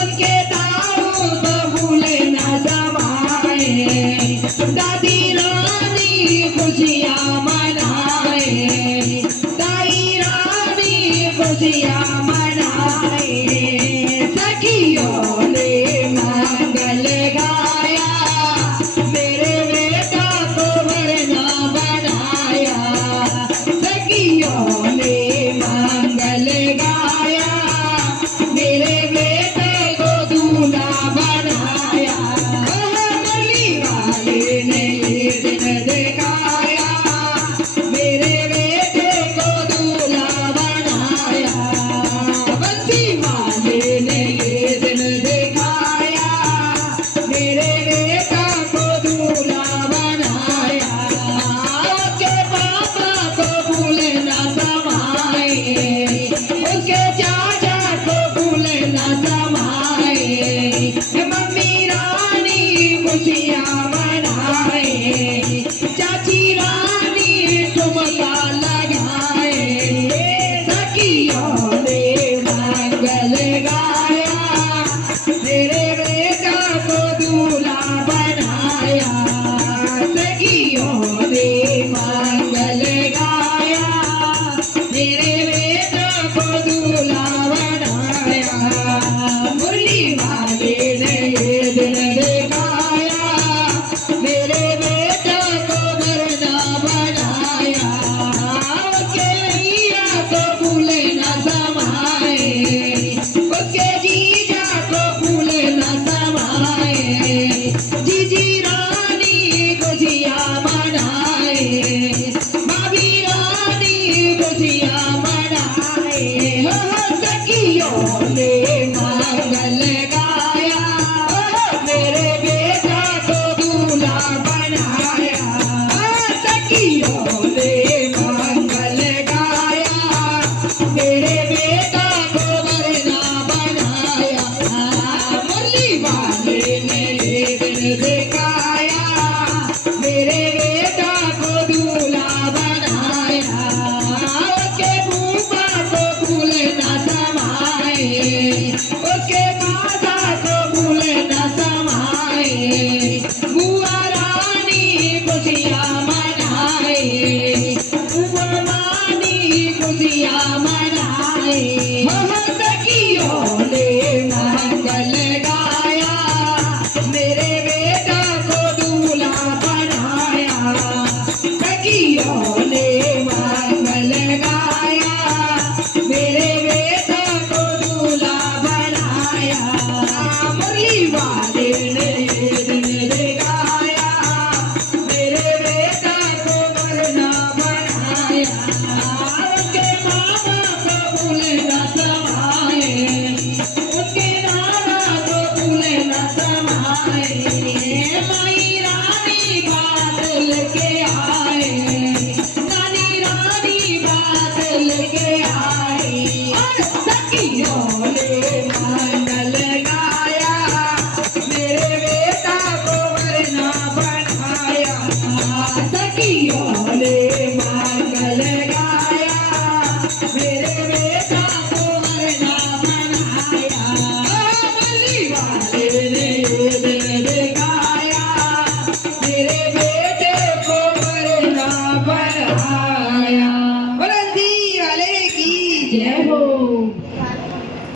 उनके तारों को भूले न समाए, दादी रानी खुशियाँ मनाए, दाई रानी खुशियाँ मनाए। सखियों ने मंगल गाया, मेरे बेटा को वरना बनाया। सखियों ने मंगल गाया, मेरे बेटे को दूल्हा बनाया। मुरली वाले ने ये दिन दिखाया, मेरे बेटे को दूल्हा बनाया। बंसी वाले ने ये दिन दिखाया, मेरे बेटा को दूल्हा बनाया। उसके पापा को भूले न समाए, उसके चाचा को भूले न समाए। मम्मी रानी खुशियाँ मनाए, चाची रानी ठुमका लगाए। सखियों ने मंगल गाया, मेरे बेटा को दूल्हा बनाया। सखियों ने मंगल गाया, मेरे बेटा को दूल्हा बनाया। मुरली वाले ने ये दिन दिखाया, मेरे बेटा को वरना बनाया। उसके भैया को भूले न समाए, उसके जीजा को भूले न समाए। जीजी रानी खुशियाँ मनाए, भाभी रानी खुशियाँ मनाए। सखियों ने